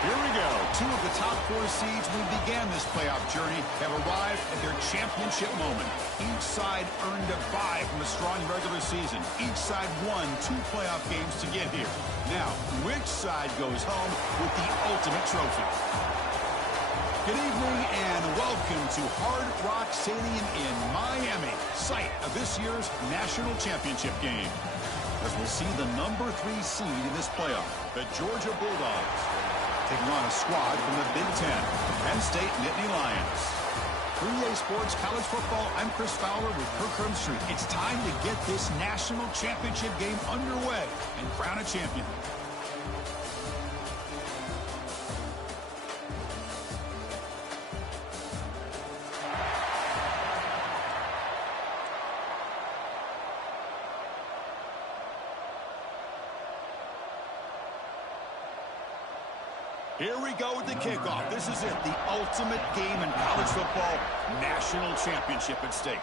Here we go. Two of the top 4 seeds when we began this playoff journey have arrived at their championship moment. Each side earned a bye from a strong regular season. Each side won 2 playoff games to get here. Now, which side goes home with the ultimate trophy? Good evening and welcome to Hard Rock Stadium in Miami, site of this year's national championship game. As we'll see the number 3 seed in this playoff, the Georgia Bulldogs, taking on a squad from the Big Ten, Penn State Nittany Lions. 3A Sports College Football, I'm Chris Fowler with Kirk Herbstreit. It's time to get this national championship game underway and crown a champion. Here we go with the kickoff. This is it, the ultimate game in college football, national championship at stake.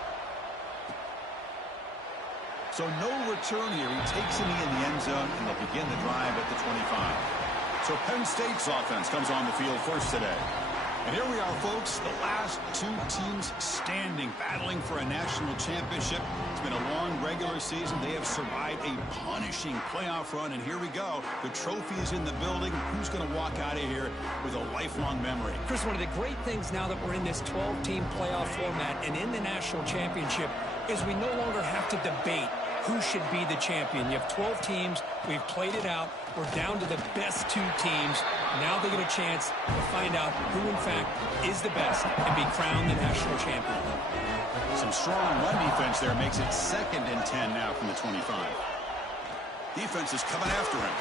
So no return here. He takes it in the end zone, and they'll begin the drive at the 25. So Penn State's offense comes on the field first today. And here we are, folks, the last 2 teams standing, battling for a national championship. It's been a long regular season. They have survived a punishing playoff run, and here we go. The trophy is in the building. Who's going to walk out of here with a lifelong memory? Chris, one of the great things now that we're in this 12-team playoff format and in the national championship is we no longer have to debate who should be the champion. You have 12 teams. We've played it out. We're down to the best 2 teams. Now they get a chance to find out who, in fact, is the best and be crowned the national champion. Some strong run defense there makes it 2nd and 10 now from the 25. Defense is coming after him.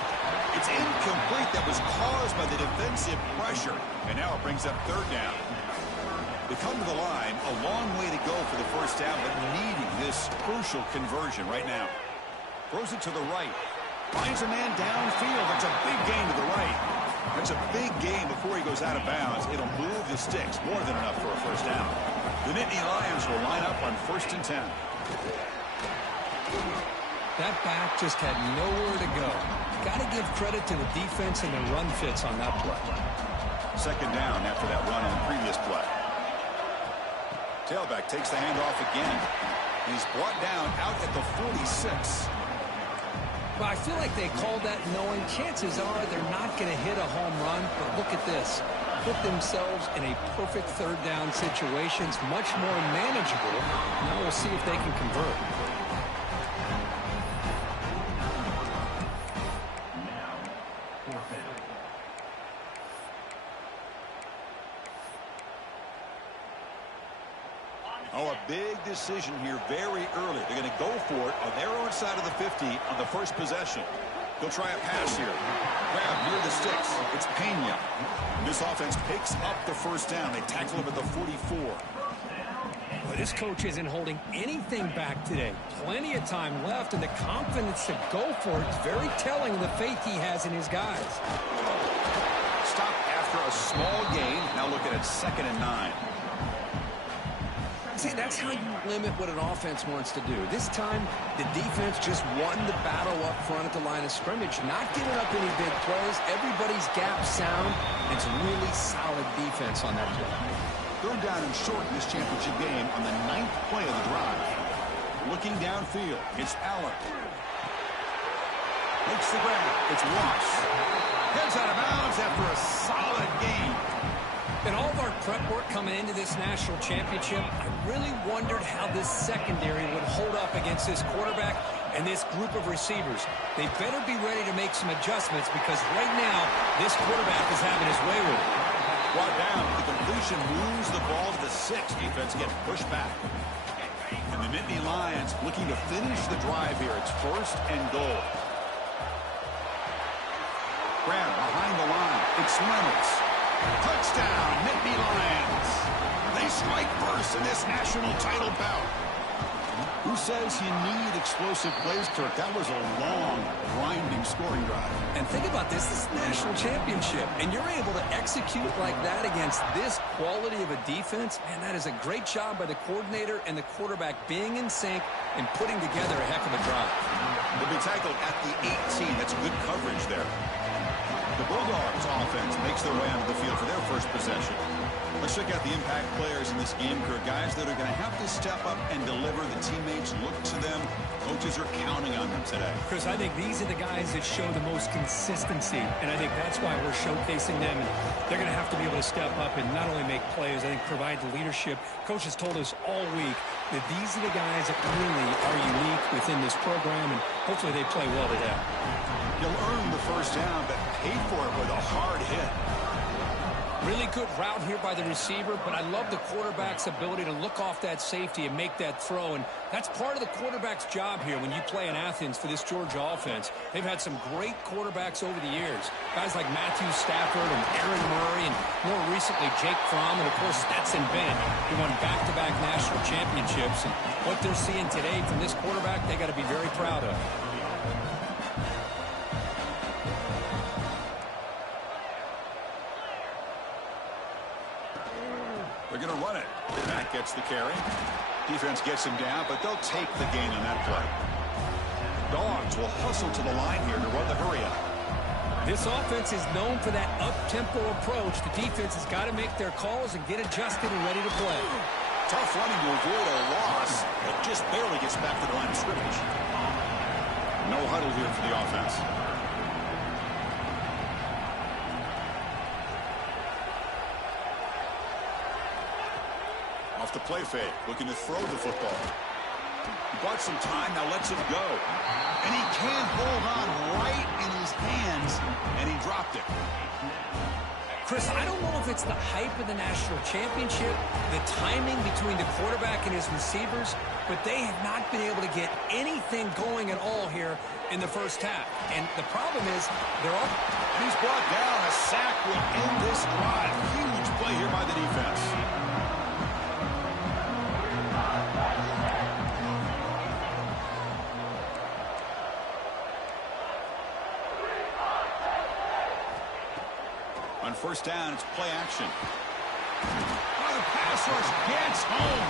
It's incomplete. That was caused by the defensive pressure. And now it brings up 3rd down. They come to the line, a long way to go for the first down, but needing this crucial conversion right now. Throws it to the right. Finds a man downfield. That's a big gain to the right. That's a big gain before he goes out of bounds. It'll move the sticks, more than enough for a first down. The Nittany Lions will line up on 1st and 10. That back just had nowhere to go. Got to give credit to the defense and the run fits on that play. 2nd down after that run on the previous play. Tailback takes the handoff again. He's brought down out at the 46. Well, I feel like they called that knowing chances are they're not going to hit a home run, but look at this. Put themselves in a perfect 3rd down situation. It's much more manageable. Now we'll see if they can convert. Oh, a big decision here very early. They're going to go for it on their own side of the 50 on the first possession. They'll try a pass here. Grab near the sticks. It's Pena. This offense picks up the first down. They tackle him at the 44. Well, this coach isn't holding anything back today. Plenty of time left, and the confidence to go for it is very telling of the faith he has in his guys. Stop after a small gain. Now looking at 2nd and 9. See, that's how you limit what an offense wants to do. This time, the defense just won the battle up front at the line of scrimmage, not giving up any big plays. Everybody's gap sound. It's really solid defense on that play. 3rd down and short in this championship game on the 9th play of the drive. Looking downfield, it's Allen. Makes the grab. It's Ross. Heads out of bounds after a solid gain. In all of our prep work coming into this national championship, I really wondered how this secondary would hold up against this quarterback and this group of receivers. They better be ready to make some adjustments because right now, this quarterback is having his way with it. Brought down, the completion moves the ball to the 6. Defense gets pushed back. And the Nittany Lions looking to finish the drive here. It's 1st and goal. Grab behind the line. It's Reynolds. Touchdown, Nittany Lions. They strike first in this national title bout. Who says you need explosive plays, Kirk? That was a long, grinding scoring drive. And think about this is national championship, and you're able to execute like that against this quality of a defense, man, that is a great job by the coordinator and the quarterback being in sync and putting together a heck of a drive. They'll be tackled at the 18. That's good coverage there. The Bulldogs offense makes their way onto the field for their first possession. Let's check out the impact players in this game, Kurt. Guys that are going to have to step up and deliver. The teammates look to them. Coaches are counting on them today. Chris, I think these are the guys that show the most consistency, and I think that's why we're showcasing them. And they're going to have to be able to step up and not only make plays, I think provide the leadership. Coach has told us all week that these are the guys that really are unique within this program, and hopefully they play well today. He'll earn the first down, but paid for it with a hard hit. Really good route here by the receiver, but I love the quarterback's ability to look off that safety and make that throw, and that's part of the quarterback's job here when you play in Athens for this Georgia offense. They've had some great quarterbacks over the years, guys like Matthew Stafford and Aaron Murray, and more recently Jake Fromm, and of course Stetson Bennett, who won back-to-back national championships. And what they're seeing today from this quarterback, they got to be very proud of. They're going to run it. Matt gets the carry. Defense gets him down, but they'll take the gain on that play. Dogs will hustle to the line here to run the hurry up. This offense is known for that up-tempo approach. The defense has got to make their calls and get adjusted and ready to play. Tough running to avoid a loss, but just barely gets back to the line of scrimmage. No huddle here for the offense. Off the play fake, looking to throw the football. He bought some time, now lets it go. And he can't hold on right in his hands, and he dropped it. Chris, I don't know if it's the hype of the national championship, the timing between the quarterback and his receivers, but they have not been able to get anything going at all here in the first half. And the problem is, they're up. He's brought down. A sack will end this drive. Huge play here by the defense. On first down, it's play action. Oh, the pass rush gets home.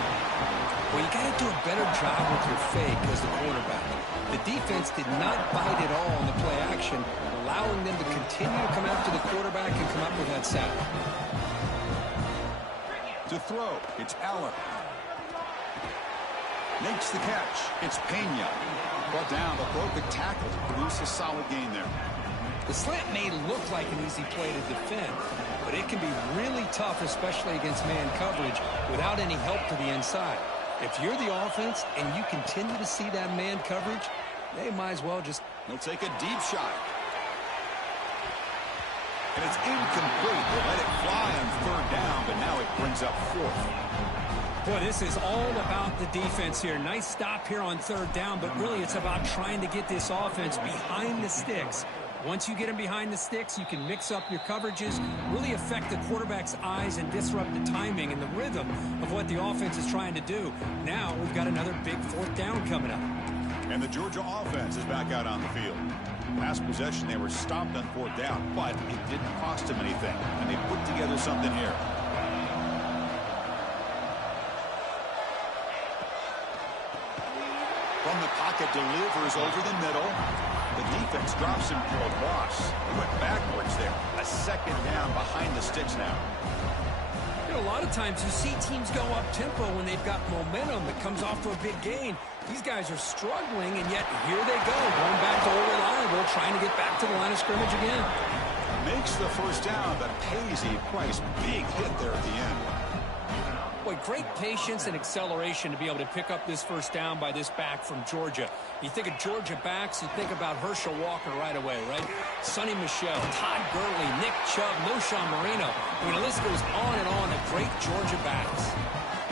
Well, you got to do a better job with your fake as the quarterback. The defense did not bite at all on the play action, allowing them to continue to come after the quarterback and come up with that sack. To throw, it's Allen. Makes the catch. It's Pena. Brought down, but broke a tackle to produce a solid gain there. The slant may look like an easy play to defend, but it can be really tough, especially against man coverage, without any help to the inside. If you're the offense and you continue to see that man coverage, they might as well just... He'll take a deep shot. And it's incomplete. They let it fly on third down, but now it brings up fourth. Boy, this is all about the defense here. Nice stop here on third down, but really it's about trying to get this offense behind the sticks. Once you get them behind the sticks, you can mix up your coverages, really affect the quarterback's eyes and disrupt the timing and the rhythm of what the offense is trying to do. Now we've got another big fourth down coming up. And the Georgia offense is back out on the field. Last possession, they were stopped on fourth down, but it didn't cost them anything, and they put together something here. From the pocket, delivers over the middle. The defense drops him for a loss. He went backwards there. A second down behind the sticks now. You know, a lot of times you see teams go up-tempo when they've got momentum that comes off for a big gain. These guys are struggling, and yet here they go, going back to old reliable, trying to get back to the line of scrimmage again. Makes the first down, but pays a price. Big hit there at the end. Boy, great patience and acceleration to be able to pick up this first down by this back from Georgia. You think of Georgia backs, you think about Herschel Walker right away, right? Sonny Michel, Todd Gurley, Nick Chubb, Noshawn Marino. I mean, the list goes on and on of great Georgia backs.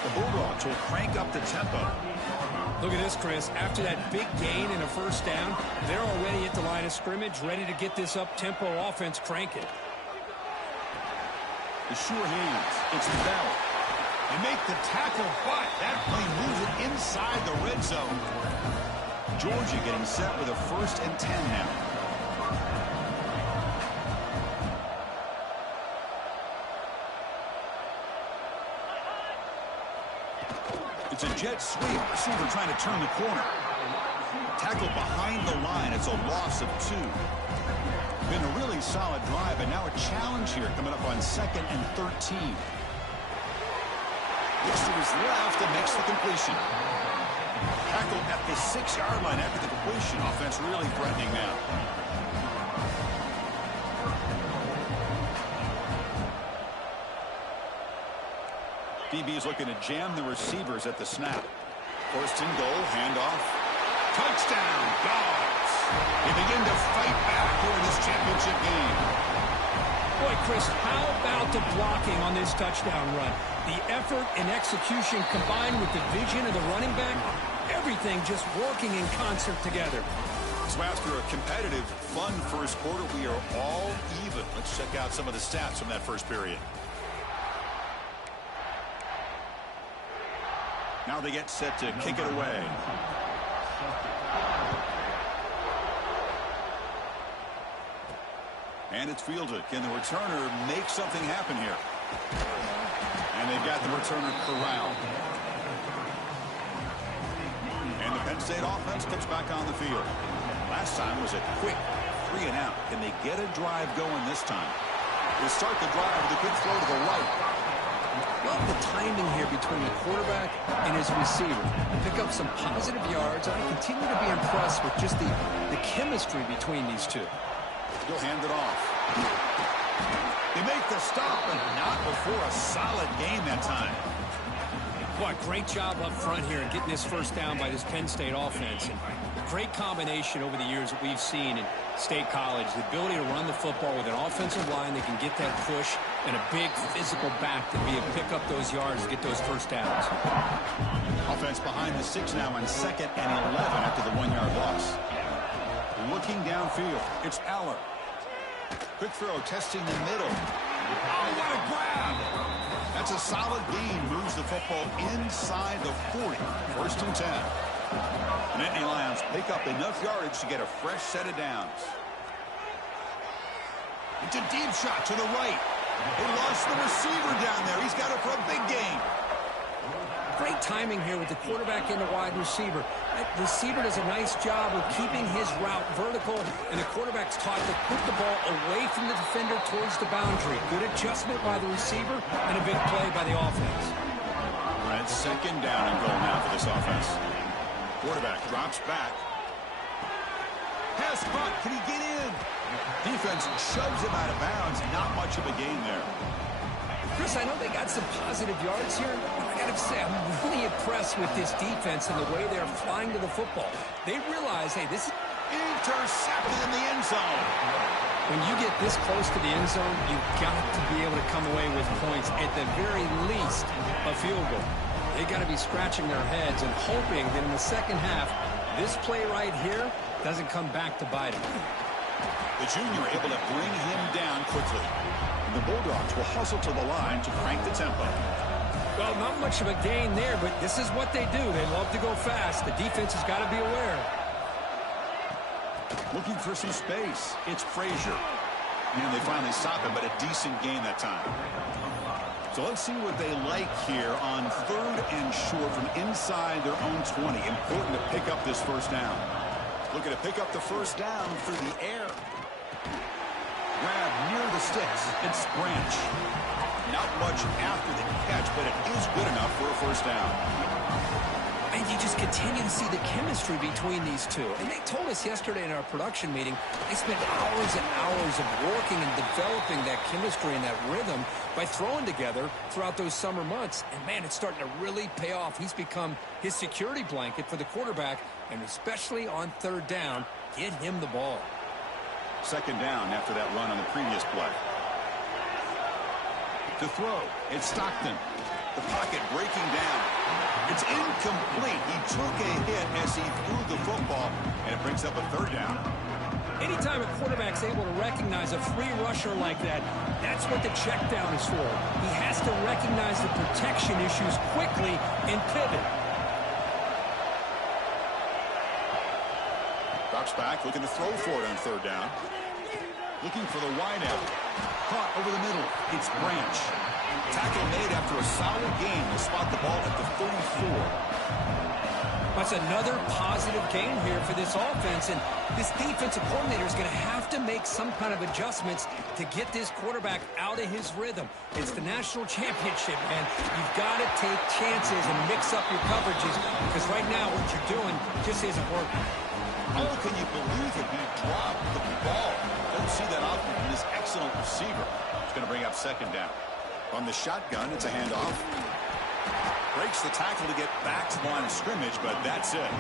The Bulldogs will crank up the tempo. Look at this, Chris. After that big gain and a first down, they're already at the line of scrimmage, ready to get this up-tempo offense cranking. The sure hands. It's Bell. They make the tackle, but that play moves it inside the red zone. Georgia getting set with a 1st and 10 now. It's a jet sweep. Receiver trying to turn the corner. Tackle behind the line. It's a loss of 2. Been a really solid drive, and now a challenge here coming up on 2nd and 13. Looks to his left and makes the completion. Tackle at the 6-yard line after the completion. Offense really threatening now. DB's looking to jam the receivers at the snap. First and goal, handoff. Touchdown, Dogs. They begin to fight back here in this championship game. Boy, Chris, how about the blocking on this touchdown run? The effort and execution combined with the vision of the running back, everything just working in concert together. So after a competitive, fun first quarter, we are all even. Let's check out some of the stats from that first period. Now they get set to kick it away. And it's fielded. Can the returner make something happen here? And they've got the returner corralled. And the Penn State offense comes back on the field. Last time was a quick 3 and out. Can they get a drive going this time? They start the drive with a good throw to the right. Love the timing here between the quarterback and his receiver. Pick up some positive yards, and I continue to be impressed with just the chemistry between these two. He'll hand it off. They make the stop, but not before a solid game that time. Boy, great job up front here in getting this first down by this Penn State offense. And great combination over the years that we've seen in State College. The ability to run the football with an offensive line that can get that push and a big physical back to be able to pick up those yards to get those first downs. Offense behind the 6 now on 2nd and 11 after the 1-yard loss. Looking downfield, it's Aller. Quick throw, testing the middle. Oh, what a grab! That's a solid gain. Moves the football inside the 40. 1st and 10. The Nittany Lions pick up enough yardage to get a fresh set of downs. It's a deep shot to the right. They lost the receiver down there. He's got it for a big gain. Great timing here with the quarterback and the wide receiver. That receiver does a nice job of keeping his route vertical, and the quarterback's taught to put the ball away from the defender towards the boundary. Good adjustment by the receiver and a big play by the offense. All right, 2nd down and goal now for this offense. Quarterback drops back. Pass caught. Can he get in? Defense shoves him out of bounds. Not much of a gain there. Chris, I know they got some positive yards here, but I got to say, I'm really impressed with this defense and the way they're flying to the football. They realize, hey, this is intercepted in the end zone. When you get this close to the end zone, you've got to be able to come away with points, at the very least, a field goal. They got to be scratching their heads and hoping that in the second half, this play right here doesn't come back to bite them. The junior able to bring him down quickly. The Bulldogs will hustle to the line to crank the tempo. Well, not much of a gain there, but this is what they do. They love to go fast. The defense has got to be aware. Looking for some space. It's Frazier. And they finally stop him, but a decent gain that time. So let's see what they like here on 3rd and short from inside their own 20. Important to pick up this first down. Looking to pick up the first down through the air. Grab near the sticks. It's Branch. Not much after the catch, but it is good enough for a first down. And you just continue to see the chemistry between these two. And they told us yesterday in our production meeting, they spent hours and hours of working and developing that chemistry and that rhythm by throwing together throughout those summer months. And, man, it's starting to really pay off. He's become his security blanket for the quarterback, and especially on 3rd down, get him the ball. 2nd down after that run on the previous play. To throw, it's Stockton. The pocket breaking down. It's incomplete. He took a hit as he threw the football, and it brings up a 3rd down. Anytime a quarterback's able to recognize a free rusher like that, that's what the check down is for. He has to recognize the protection issues quickly and pivot. Drops back, looking to throw for it on 3rd down. Looking for the wide out. Caught over the middle. It's Branch. Tackle made after a solid gain. They'll spot the ball at the 34. That's another positive game here for this offense, and this defensive coordinator is going to have to make some kind of adjustments to get this quarterback out of his rhythm. It's the national championship, man. You've got to take chances and mix up your coverages, because right now what you're doing just isn't working. Oh, can you believe it? He dropped the ball. Don't see that often from this excellent receiver. It's going to bring up second down. From the shotgun, it's a handoff. Breaks the tackle to get back to the line of scrimmage, but that's it.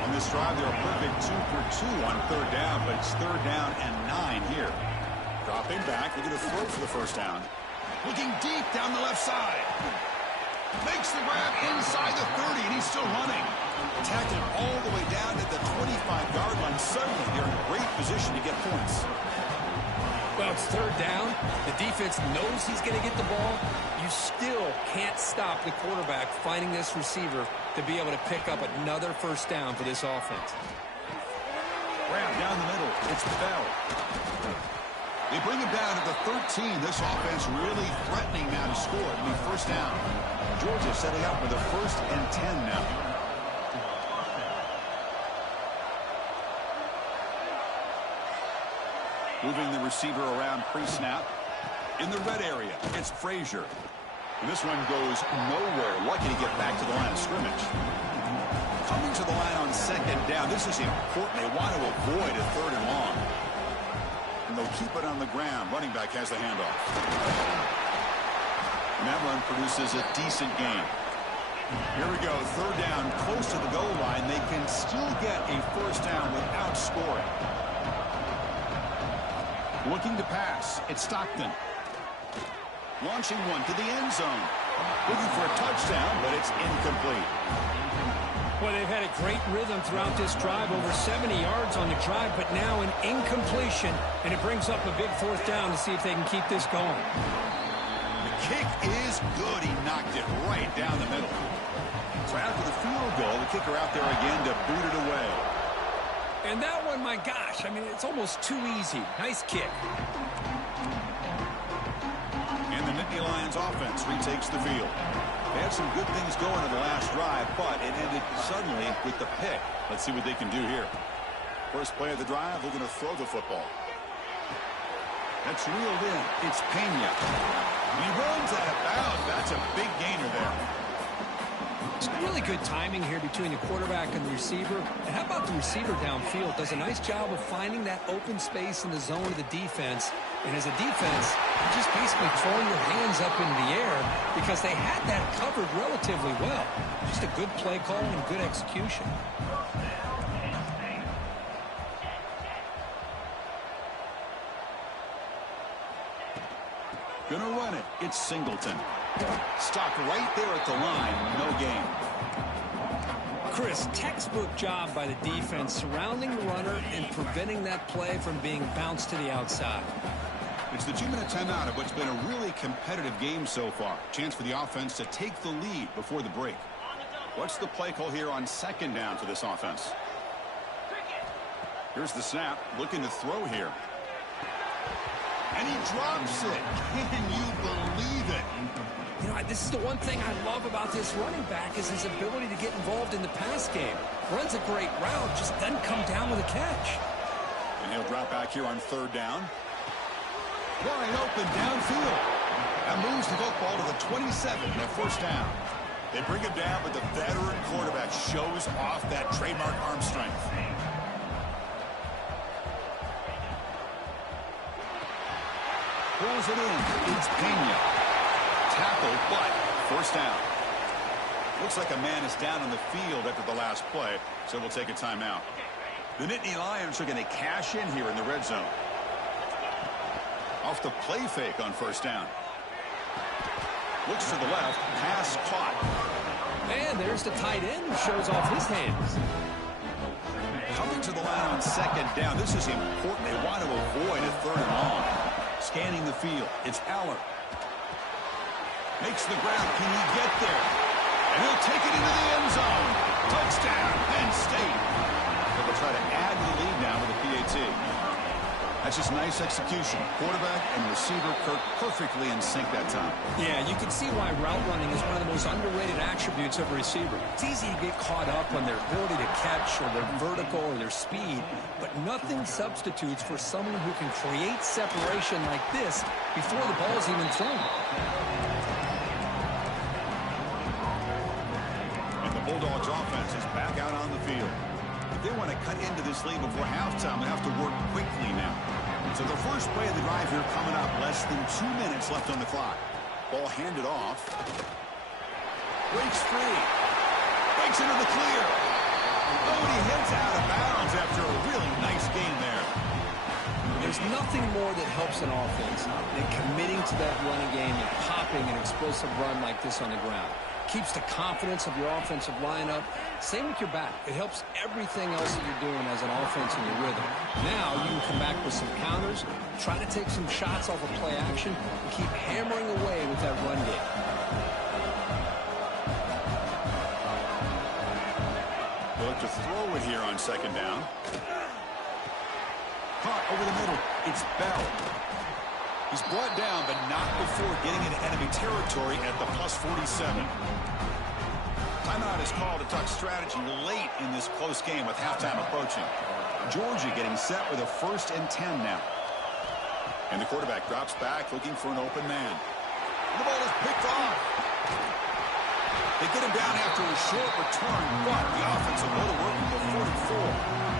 On this drive, they're a perfect 2 for 2 on third down, but it's third down and 9 here. Dropping back, looking to throw for the first down. Looking deep down the left side. Makes the grab inside the 30, and he's still running. Tackled all the way down to the 25-yard line. Suddenly, they're in great position to get points. Well, it's third down. The defense knows he's going to get the ball. You still can't stop the quarterback finding this receiver to be able to pick up another first down for this offense. Grab down the middle. It's Bell. They bring him down to the 13. This offense really threatening now to score. It'll be first down. Georgia setting up for the 1st and 10 now. Moving the receiver around pre-snap. In the red area, it's Frazier. And this one goes nowhere. Lucky to get back to the line of scrimmage. Coming to the line on second down. This is important. They want to avoid a third and long. And they'll keep it on the ground. Running back has the handoff. And that run produces a decent gain. Here we go. Third down, close to the goal line. They can still get a first down without scoring. Looking to pass. It's Stockton. Launching one to the end zone. Looking for a touchdown, but it's incomplete. Well, they've had a great rhythm throughout this drive. Over 70 yards on the drive, but now an incompletion. And it brings up a big fourth down to see if they can keep this going. The kick is good. He knocked it right down the middle. So after the field goal, the kicker out there again to boot it away. And that one, my gosh, I mean, it's almost too easy. Nice kick. And the Nittany Lions offense retakes the field. They had some good things going in the last drive, but it ended suddenly with the pick. Let's see what they can do here. First play of the drive, they're going to throw the football. That's reeled in. It's Pena. He runs out of bounds. That's a big gainer there. Really good timing here between the quarterback and the receiver. And how about the receiver downfield? Does a nice job of finding that open space in the zone of the defense. And as a defense, you're just basically throwing your hands up in the air because they had that covered relatively well. Just a good play call and good execution. Gonna run it. It's Singleton. Stopped right there at the line. No gain. Chris, textbook job by the defense surrounding the runner and preventing that play from being bounced to the outside. It's the 2-minute timeout of what's been a really competitive game so far. Chance for the offense to take the lead before the break. What's the play call here on second down for this offense? Here's the snap. Looking to throw here. And he drops it. Can you believe it? You know, this is the one thing I love about this running back is his ability to get involved in the pass game. Runs a great route, just doesn't come down with a catch. And he'll drop back here on third down. Wide open downfield. That moves the football to the 27 and a first down. They bring him down, but the veteran quarterback shows off that trademark arm strength. Pulls it in. It's Pena. Tackle, but first down. Looks like a man is down on the field after the last play, so we'll take a timeout. The Nittany Lions are going to cash in here in the red zone. Off the play fake on first down. Looks to the left. Pass caught. And there's the tight end who shows off his hands. Coming to the line on second down. This is important. They want to avoid a third and long. Scanning the field. It's Aller. Makes the grab. Can he get there? And he'll take it into the end zone. Touchdown, Penn State. They'll try to add to the lead now with the PAT. That That's just nice execution. Quarterback and receiver perfectly in sync that time. Yeah, you can see why route running is one of the most underrated attributes of a receiver. It's easy to get caught up on their ability to catch or their vertical or their speed, but nothing substitutes for someone who can create separation like this before the ball's even thrown. And the Bulldogs offense is back out on the field. If they want to cut into this lead before halftime, they have to work quickly now. So the first play of the drive here coming up, less than 2 minutes left on the clock. Ball handed off. Breaks free. Breaks into the clear. Oh, and he heads out of bounds after a really nice game there. There's nothing more that helps an offense than committing to that running game and popping an explosive run like this on the ground. Keeps the confidence of your offensive lineup. Same with your back. It helps everything else that you're doing as an offense in your rhythm. Now you can come back with some counters, try to take some shots off of play action, and keep hammering away with that run game. They'll look to throw it here on second down. Caught over the middle. It's Bell. He's brought down, but not before getting into enemy territory at the plus 47. Timeout is called to talk strategy late in this close game with halftime approaching. Georgia getting set with a 1st and 10 now. And the quarterback drops back looking for an open man. And the ball is picked off. They get him down after a short return, but the offensive will go to work with the 44.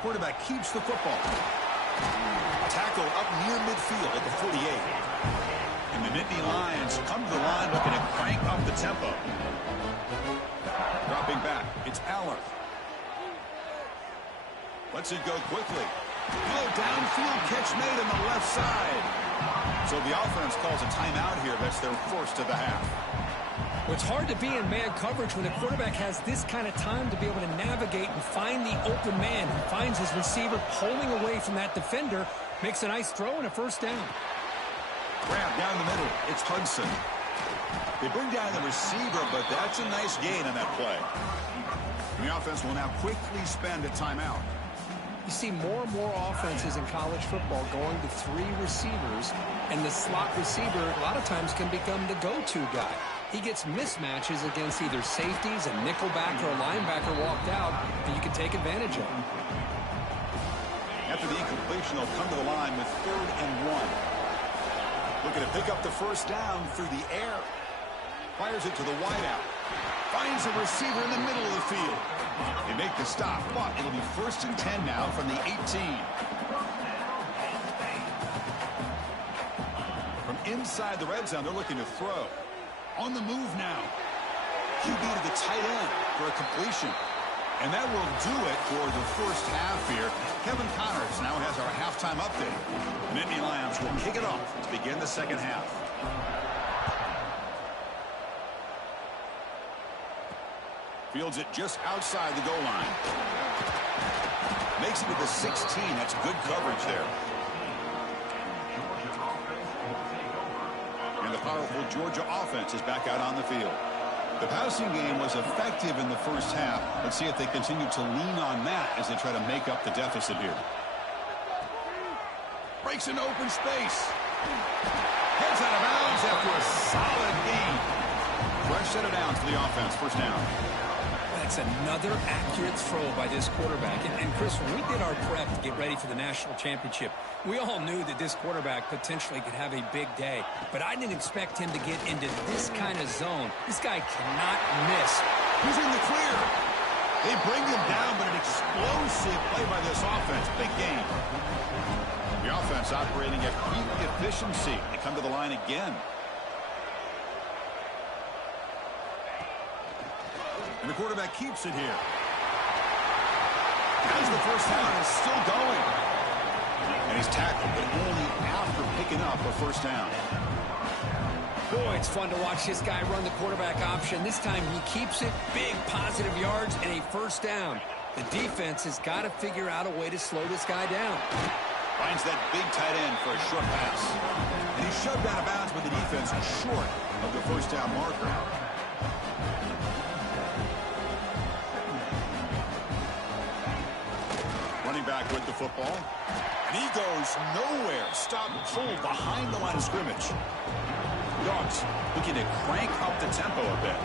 Quarterback keeps the football. Tackle up near midfield at the 48. And the Nittany Lions come to the line looking to crank up the tempo. Dropping back, it's Aller. Lets it go quickly. Oh, downfield catch made on the left side. So the offense calls a timeout here. That's their first of the half. Well, it's hard to be in man coverage when the quarterback has this kind of time to be able to navigate and find the open man. He finds his receiver pulling away from that defender, makes a nice throw and a 1st down. Grab down the middle. It's Hudson. They bring down the receiver, but that's a nice gain on that play. And the offense will now quickly spend a timeout. You see more and more offenses in college football going to 3 receivers, and the slot receiver a lot of times can become the go-to guy. He gets mismatches against either safeties, a nickelback, or a linebacker walked out, and you can take advantage of him. After the incompletion, they'll come to the line with 3rd and 1. Looking to pick up the 1st down through the air. Fires it to the wideout. Finds a receiver in the middle of the field. They make the stop, but it'll be 1st and 10 now from the 18. From inside the red zone, they're looking to throw. On the move now. QB to the tight end for a completion. And that will do it for the first half here. Kevin Connors now has our halftime update. Nittany Lions will kick it off to begin the second half. Fields it just outside the goal line. Makes it to the 16. That's good coverage there. And the powerful Georgia offense is back out on the field. The passing game was effective in the first half. Let's see if they continue to lean on that as they try to make up the deficit here. Breaks into open space. Heads out of bounds after a solid gain. Fresh set of downs for the offense. 1st down. That's another accurate throw by this quarterback. And Chris, when we did our prep to get ready for the national championship, we all knew that this quarterback potentially could have a big day. But I didn't expect him to get into this kind of zone. This guy cannot miss. He's in the clear. They bring him down, but an explosive play by this offense. Big game. The offense operating at peak efficiency. They come to the line again. And the quarterback keeps it here. As the 1st down is still going. And he's tackled, but only after picking up a 1st down. Boy, it's fun to watch this guy run the quarterback option. This time he keeps it, big positive yards, and a 1st down. The defense has got to figure out a way to slow this guy down. Finds that big tight end for a short pass. And he's shoved out of bounds with the defense short of the first down marker. Running back with the football. And he goes nowhere. Stop pulled behind the line of scrimmage. Dogs looking to crank up the tempo a bit.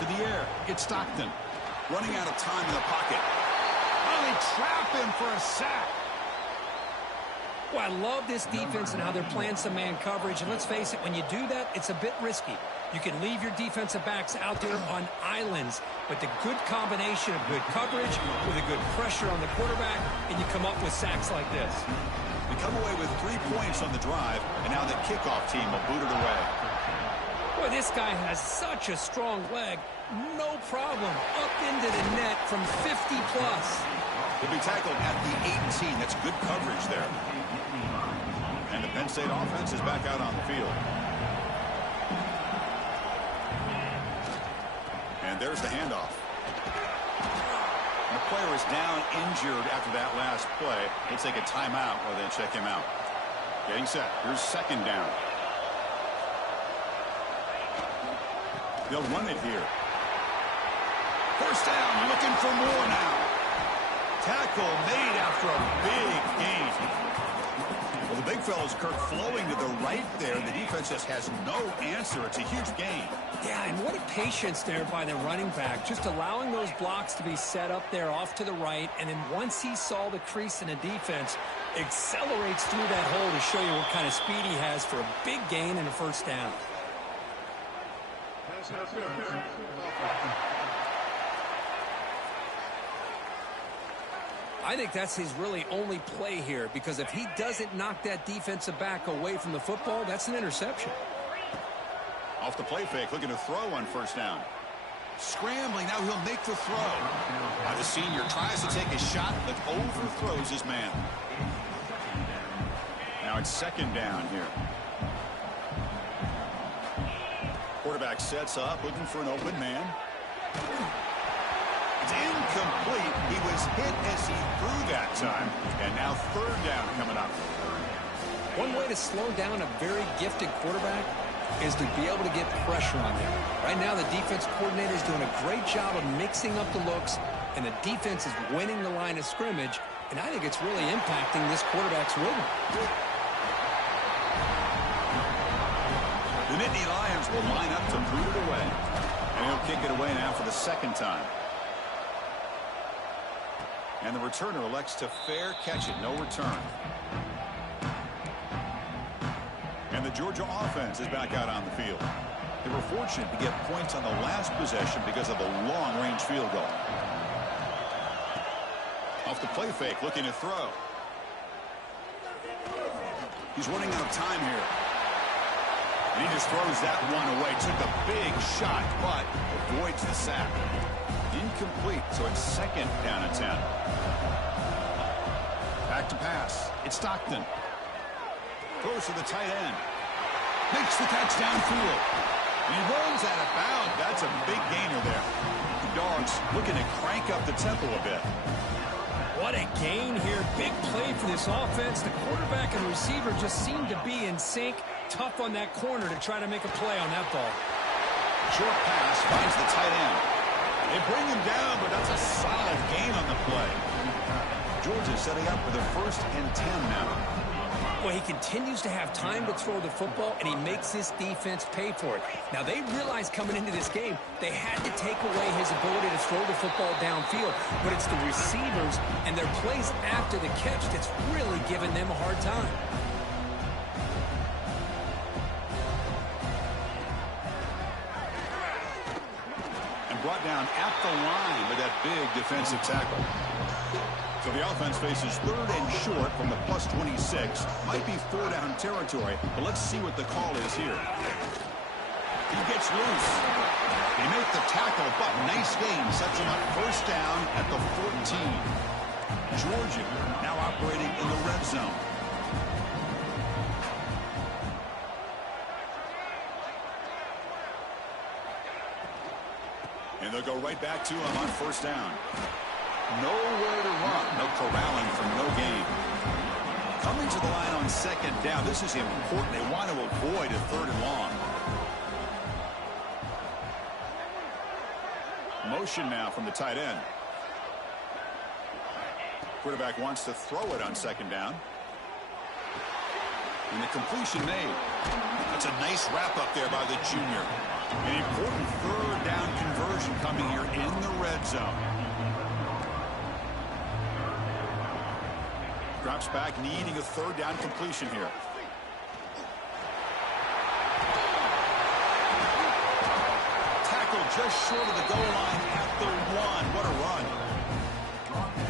To the air. It's Stockton. Running out of time in the pocket. Oh, they trap him for a sack. Well, I love this defense and how they're playing some man coverage. And let's face it, when you do that, it's a bit risky. You can leave your defensive backs out there on islands, but the good combination of good coverage with a good pressure on the quarterback, and you come up with sacks like this. We come away with 3 points on the drive, and now the kickoff team will boot it away. Boy, this guy has such a strong leg. No problem. Up into the net from 50-plus. He'll be tackled at the 18. That's good coverage there. And the Penn State offense is back out on the field. And there's the handoff. And the player is down injured after that last play. He'll take a timeout or they check him out. Getting set. Here's second down. They'll run it here. First down, looking for more now. Tackle made after a big gain. Well, the big fella's Kirk flowing to the right there. The defense just has no answer. It's a huge gain. Yeah, and what a patience there by the running back. Just allowing those blocks to be set up there off to the right. And then once he saw the crease in the defense, accelerates through that hole to show you what kind of speed he has for a big gain and a first down. I think that's his really only play here, because if he doesn't knock that defensive back away from the football, that's an interception. Off the play fake, looking to throw on first down. Scrambling, now he'll make the throw. Now the senior tries to take a shot, but overthrows his man. Now it's second down here. Quarterback sets up, looking for an open man. It's incomplete. He was hit as he threw that time. And now third down coming up. One way to slow down a very gifted quarterback is to be able to get pressure on him. Right now, the defense coordinator is doing a great job of mixing up the looks, and the defense is winning the line of scrimmage, and I think it's really impacting this quarterback's rhythm. The Nittany Lions will line up to boot it away. And he'll kick it away now for the second time. And the returner elects to fair catch it. No return. And the Georgia offense is back out on the field. They were fortunate to get points on the last possession because of a long-range field goal. Off the play fake, looking to throw. He's running out of time here. And he just throws that one away. Took a big shot, but avoids the sack. Incomplete, so it's second down and 10. Back to pass. It's Stockton. Throws to the tight end. Makes the catch downfield. And he runs out of bounds. That's a big gainer there. The Dogs looking to crank up the tempo a bit. What a gain here. Big play for this offense. The quarterback and receiver just seem to be in sync. Tough on that corner to try to make a play on that ball. Short pass finds the tight end. They bring him down, but that's a solid gain on the play. Georgia setting up for the 1st and 10 now. Well, he continues to have time to throw the football, and he makes this defense pay for it. Now, they realized coming into this game, they had to take away his ability to throw the football downfield. But it's the receivers and their plays after the catch that's really giving them a hard time. And brought down at the line with that big defensive tackle. So the offense faces 3rd and short from the +26. Might be 4-down territory, but let's see what the call is here. He gets loose. They make the tackle, but nice gain. Sets him up 1st down at the 14. Georgia now operating in the red zone. And they'll go right back to him on 1st down. Nowhere to run. No corralling for no gain. Coming to the line on second down. This is important. They want to avoid a third and long. Motion now from the tight end. Quarterback wants to throw it on second down. And the completion made. That's a nice wrap up there by the junior. An important third down conversion coming here in the red zone. Drops back, needing a third down completion here. Tackle just short of the goal line at the 1. What a run.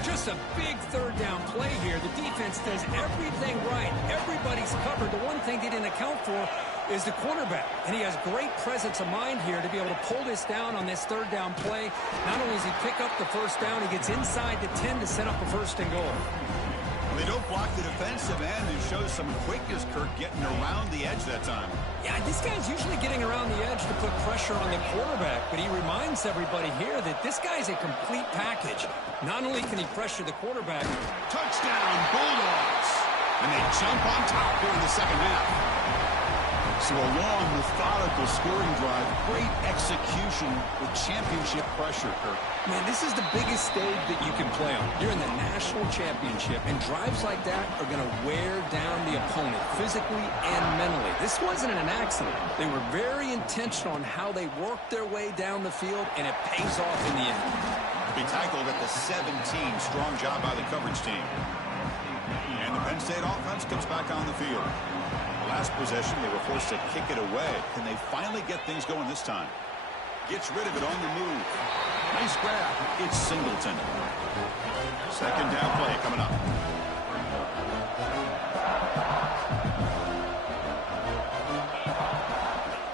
Just a big third down play here. The defense does everything right. Everybody's covered. The one thing they didn't account for is the quarterback. And he has great presence of mind here to be able to pull this down on this third down play. Not only does he pick up the first down, he gets inside the 10 to set up a first and goal. They don't block the defensive end and shows some quickness, Kirk, getting around the edge that time. Yeah, this guy's usually getting around the edge to put pressure on the quarterback, but he reminds everybody here that this guy's a complete package. Not only can he pressure the quarterback. Touchdown, Bulldogs! And they jump on top here in the second half. So a long, methodical scoring drive. Great execution with championship pressure, Kirk. Man, this is the biggest stage that you can play on. You're in the national championship, and drives like that are going to wear down the opponent physically and mentally. This wasn't an accident. They were very intentional on how they worked their way down the field, and it pays off in the end. Be tackled at the 17. Strong job by the coverage team. And the Penn State offense comes back on the field. Last possession, they were forced to kick it away. Can they finally get things going this time? Gets rid of it on the move. Nice grab. It's Singleton. Second down play coming up.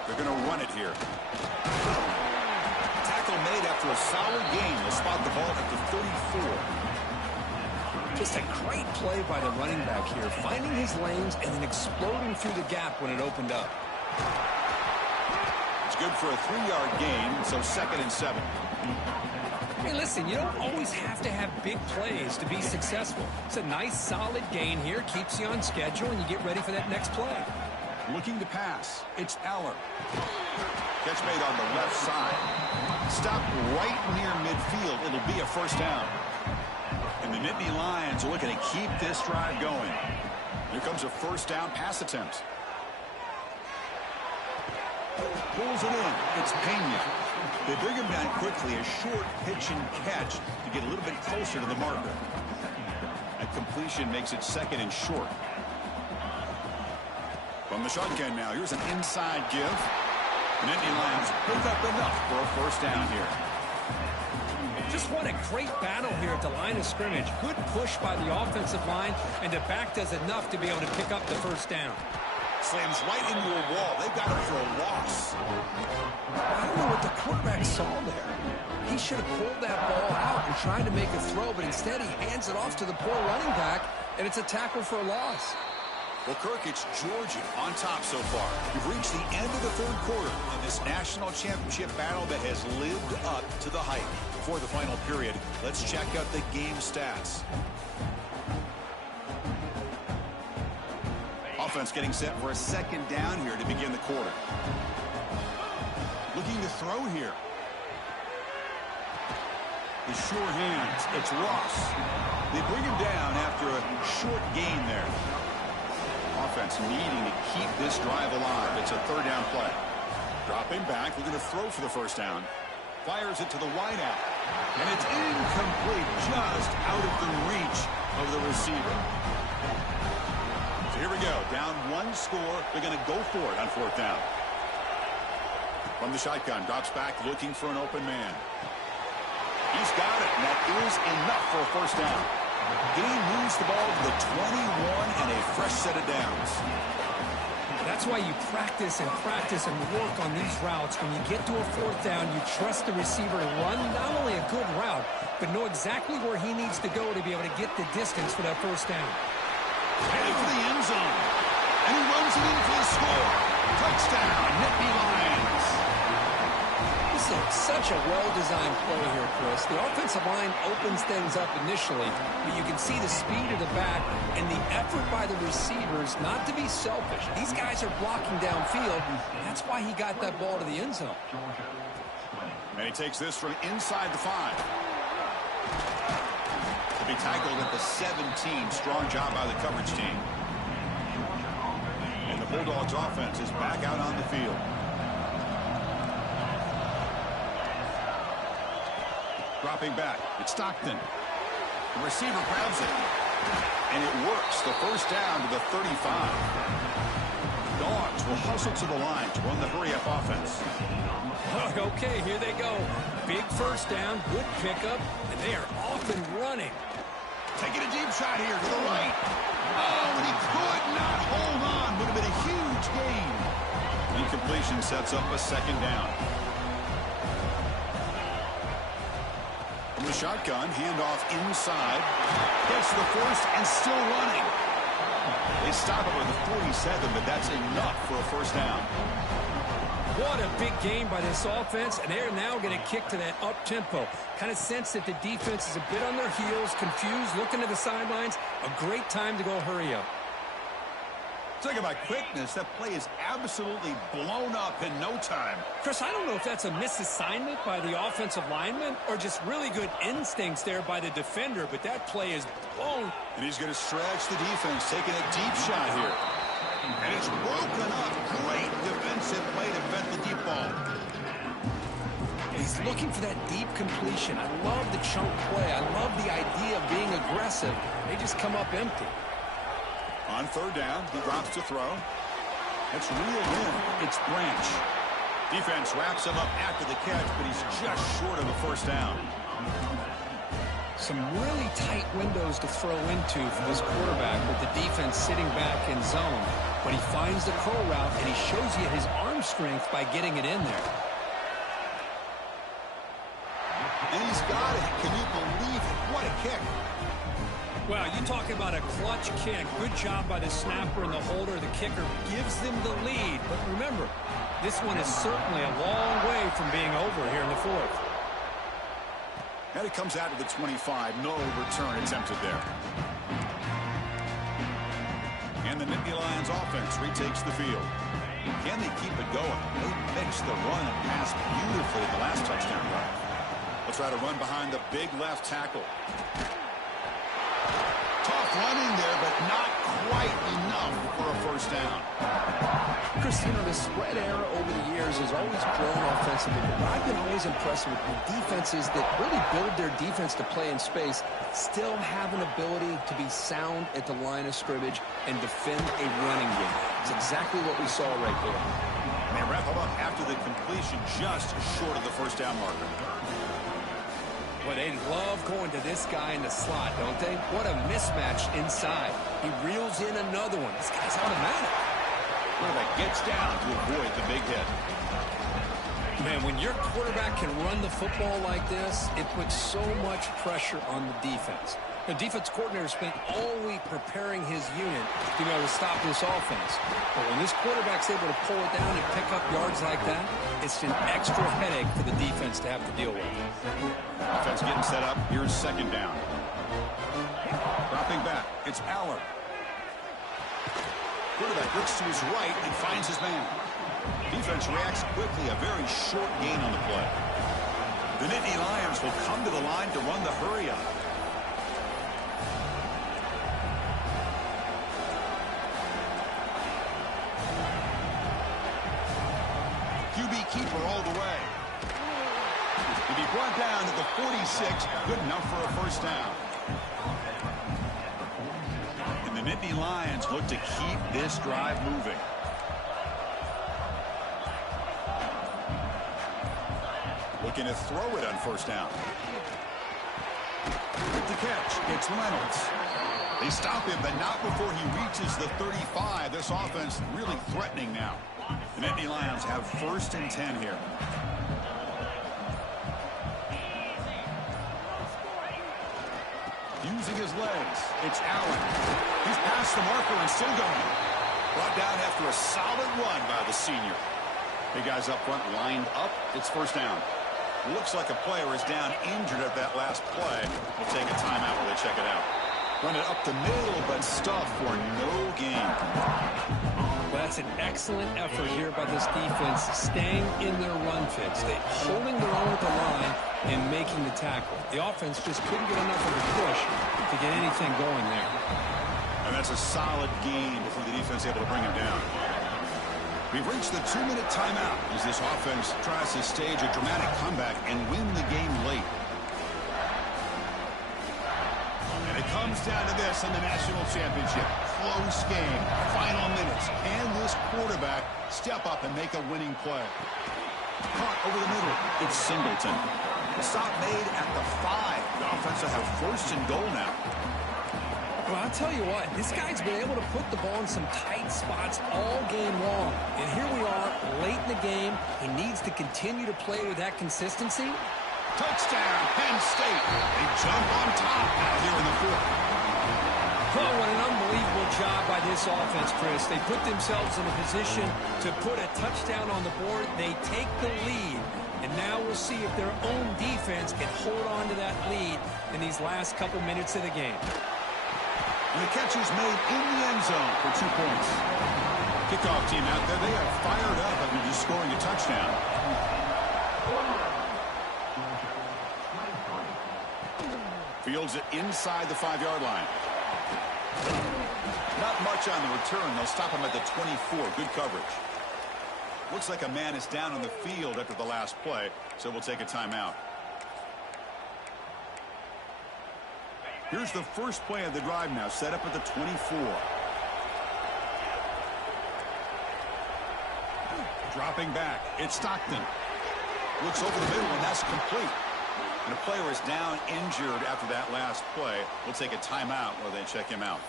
They're going to run it here. Tackle made after a solid gain. They'll spot the ball at the 34. Just a great play by the running back here, finding his lanes and then exploding through the gap when it opened up. It's good for a 3-yard gain, so 2nd and 7. Hey, listen, you don't always have to have big plays to be successful. It's a nice, solid gain here, keeps you on schedule, and you get ready for that next play. Looking to pass. It's Eller. Catch made on the left side. Stop right near midfield. It'll be a first down. And the Nittany Lions are looking to keep this drive going. Here comes a first down pass attempt. Pulls it in. It's Pena. They bring him down quickly. A short pitch and catch to get a little bit closer to the marker. That completion makes it 2nd and short. From the shotgun now, here's an inside give. The Nittany Lions pick up enough for a first down here. Just what a great battle here at the line of scrimmage. Good push by the offensive line, and the back does enough to be able to pick up the first down. Slams right into a wall. They've got him for a loss. I don't know what the quarterback saw there. He should have pulled that ball out and tried to make a throw, but instead he hands it off to the poor running back, and it's a tackle for a loss. Well, Kirk, it's Georgia on top so far. We've reached the end of the third quarter in this national championship battle that has lived up to the hype. Before the final period, let's check out the game stats. Offense getting set for a second down here to begin the quarter. Looking to throw here. The sure hands. It's Ross. They bring him down after a short gain there. Offense needing to keep this drive alive. It's a third down play. Dropping back, looking to throw for the first down. Fires it to the wideout. And it's incomplete, just out of the reach of the receiver. So here we go. Down one score. They're going to go for it on fourth down. From the shotgun, drops back, looking for an open man. He's got it, and that is enough for a first down. Gain moves the ball to the 21 and a fresh set of downs. That's why you practice and work on these routes. When you get to a fourth down, you trust the receiver to run not only a good route, but know exactly where he needs to go to be able to get the distance for that first down. Heading for the end zone. And he runs it in for the score. Touchdown, Nittany Lions. This This is such a well-designed play here, Chris. The offensive line opens things up initially, but you can see the speed of the back and the effort by the receivers not to be selfish. These guys are blocking downfield. That's why he got that ball to the end zone. And he takes this from inside the 5. To be tackled at the 17. Strong job by the coverage team. And the Bulldogs offense is back out on the field. Dropping back, it's Stockton. The receiver grabs it. And it works. The first down to the 35. Dogs will hustle to the line to run the hurry-up offense. Okay, here they go. Big first down, good pickup, and they are off and running. Taking a deep shot here to the right. Oh, and he could not hold on. Would have been a huge gain. Incompletion sets up a second down. From the shotgun, handoff inside. Gets the first and still running. They stop it with the 47, but that's enough for a first down. What a big game by this offense, and they're now going to kick to that up-tempo. Kind of sense that the defense is a bit on their heels, confused, looking to the sidelines. A great time to go hurry up. Talking about quickness, that play is absolutely blown up in no time. Chris, I don't know if that's a misassignment by the offensive lineman or just really good instincts there by the defender, but that play is blown. And he's going to stretch the defense, taking a deep shot here. And it's broken up. Great defensive play to prevent the deep ball. He's looking for that deep completion. I love the chunk play. I love the idea of being aggressive. They just come up empty. On third down, he drops to throw. It's reeled in. It's Branch. Defense wraps him up after the catch, but he's just short of a first down. Some really tight windows to throw into for this quarterback with the defense sitting back in zone. But he finds the curl route, and he shows you his arm strength by getting it in there. And he's got it. Can you believe it? What a kick. Well, you talk about a clutch kick. Good job by the snapper and the holder. The kicker gives them the lead. But remember, this one is certainly a long way from being over here in the fourth. And it comes out to the 25. No return attempted there. And the Nittany Lions offense retakes the field. Can they keep it going? They mix the run and pass beautifully the last touchdown run. They'll try to run behind the big left tackle. Tough running there, but not quite enough for a first down. Chris, you know, the spread era over the years has always grown offensively, but I've been always impressed with the defenses that really build their defense to play in space, still have an ability to be sound at the line of scrimmage and defend a running game. It's exactly what we saw right there. And they wrap him up after the completion, just short of the first down marker. Well, they love going to this guy in the slot, don't they? What a mismatch inside. He reels in another one. This guy's automatic. Quarterback gets down to avoid the big hit. Man, when your quarterback can run the football like this, it puts so much pressure on the defense. The defense coordinator spent all week preparing his unit to be able to stop this offense. But when this quarterback's able to pull it down and pick up yards like that, it's an extra headache for the defense to have to deal with. Offense getting set up. Here's second down. Dropping back. It's Aller. Quarterback looks to his right and finds his man. Defense reacts quickly. A very short gain on the play. The Nittany Lions will come to the line to run the hurry-up. QB keeper all the way. And he brought down to the 46. Good enough for a first down. And the Nittany Lions look to keep this drive moving. Looking to throw it on first down. With the catch, it's Reynolds. They stop him, but not before he reaches the 35. This offense really threatening now. The Nittany Lions have first and 10 here. Using his legs, it's Allen. He's past the marker and still going. Brought down after a solid run by the senior. Hey, guys up front lined up. It's first down. Looks like a player is down injured at that last play. We'll take a timeout while they check it out. Run it up the middle, but stuff for no gain. Well, that's an excellent effort here by this defense, staying in their run fix. They holding their own at the line and making the tackle. The offense just couldn't get enough of a push to get anything going there. And that's a solid gain before the defense able to bring him down. We've reached the 2-minute timeout as this offense tries to stage a dramatic comeback and win the game late. And it comes down to this in the national championship. Close game. Final minutes. Can this quarterback step up and make a winning play? Caught over the middle. It's Singleton. The stop made at the 5. The offense will have first and goal now. Well, I'll tell you what, this guy's been able to put the ball in some tight spots all game long. And here we are, late in the game. He needs to continue to play with that consistency. Touchdown, Penn State. They jump on top now here in the fourth. Oh, what an unbelievable job by this offense, Chris. They put themselves in a position to put a touchdown on the board. They take the lead. And now we'll see if their own defense can hold on to that lead in these last couple minutes of the game. And the catch is made in the end zone for 2 points. Kickoff team out there, they are fired up after just scoring a touchdown. Fields it inside the 5-yard line. Not much on the return. They'll stop him at the 24. Good coverage. Looks like a man is down on the field after the last play, so we'll take a timeout. Here's the first play of the drive now, set up at the 24. Dropping back, it's Stockton. Looks over the middle, and that's complete. And a player is down injured after that last play. We'll take a timeout while they check him out.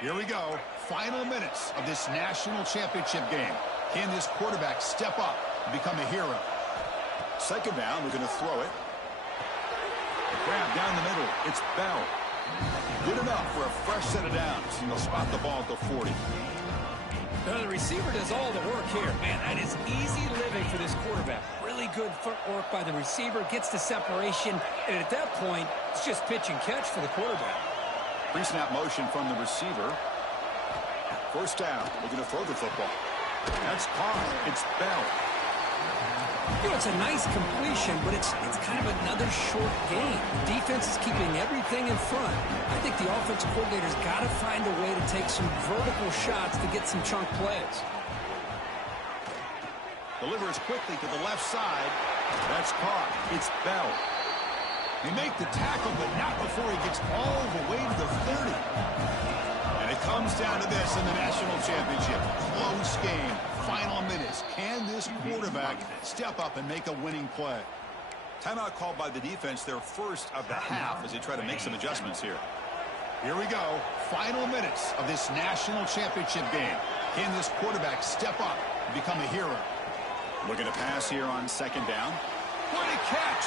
Here we go. Final minutes of this national championship game. Can this quarterback step up and become a hero? Second down, we're going to throw it. Grab down the middle. It's Bell. Good enough for a fresh set of downs. And they'll spot the ball at the 40. Now the receiver does all the work here. Man, that is easy living for this quarterback. Really good footwork by the receiver. Gets the separation. And at that point, it's just pitch and catch for the quarterback. Pre-snap motion from the receiver. First down. We're going to throw the football. That's caught. It's Bell. You know, it's a nice completion, but it's kind of another short game. The defense is keeping everything in front. I think the offensive coordinator's got to find a way to take some vertical shots to get some chunk plays. Delivers quickly to the left side. That's caught. It's Bell. They make the tackle, but not before he gets all the way to the 30. And it comes down to this in the national championship. Close game. Final minutes. Can this quarterback step up and make a winning play? Timeout called by the defense, their first of the half, as they try to make some adjustments here. Here we go. Final minutes of this national championship game. Can this quarterback step up and become a hero? Looking to pass here on second down. What a catch!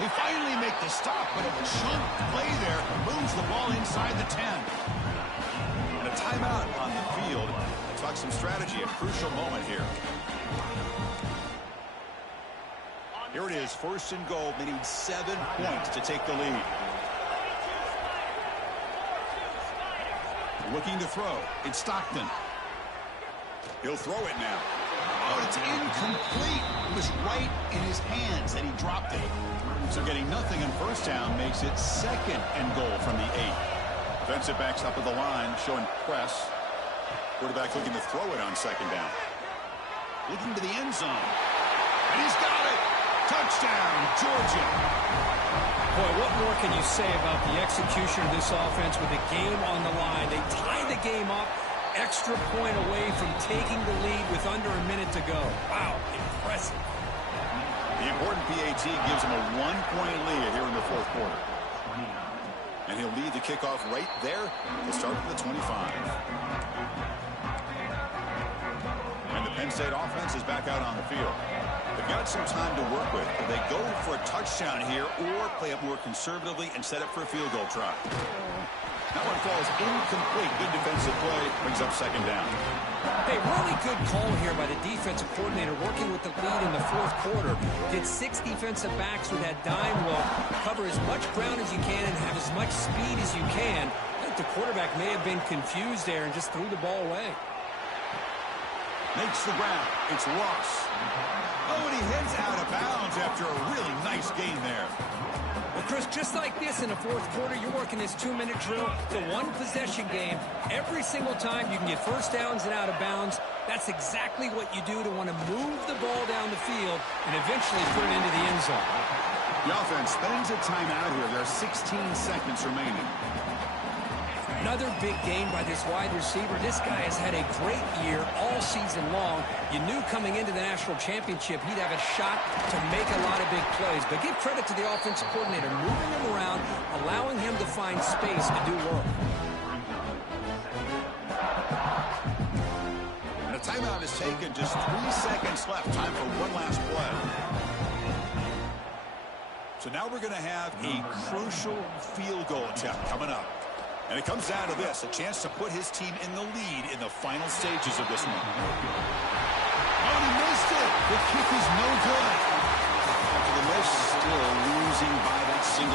They finally make the stop, but a chunk play there moves the ball inside the 10. And a timeout on the field. Talk some strategy, a crucial moment here. Here it is, first and goal. They need 7 points to take the lead. Looking to throw. It's Stockton. He'll throw it now. Oh, it's incomplete. It was right in his hands, and he dropped it. So getting nothing on first down makes it second and goal from the 8. Defensive backs up at the line, showing press. Quarterback looking to throw it on second down. Looking to the end zone. And he's got it. Touchdown, Georgia. Boy, what more can you say about the execution of this offense with the game on the line? They tie the game up, extra point away from taking the lead with under a minute to go. Wow, impressive. The important PAT gives him a 1-point lead here in the fourth quarter. And he'll lead the kickoff right there to start at the 25. And the Penn State offense is back out on the field. They've got some time to work with. Do they go for a touchdown here or play it more conservatively and set up for a field goal try? That one falls incomplete. Good defensive play. Brings up second down. Hey, really good call here by the defensive coordinator working with the lead in the fourth quarter. Get 6 defensive backs with that dime low. Cover as much ground as you can and have as much speed as you can. I think the quarterback may have been confused there and just threw the ball away. Makes the grab. It's Ross. Oh, and he heads out of bounds after a really nice gain there. Well, Chris, just like this in the fourth quarter, you're working this 2-minute drill. It's a one-possession game. Every single time you can get first downs and out of bounds. That's exactly what you do to want to move the ball down the field and eventually put it into the end zone. The offense spends a timeout here. There are 16 seconds remaining. Another big gain by this wide receiver. This guy has had a great year all season long. You knew coming into the national championship he'd have a shot to make a lot of big plays. But give credit to the offensive coordinator, moving him around, allowing him to find space to do work. And a timeout is taken. Just 3 seconds left. Time for one last play. So now we're going to have a crucial field goal attempt coming up. And it comes down to this, a chance to put his team in the lead in the final stages of this one. Oh, he missed it. The kick is no good. After the miss, still losing by that single.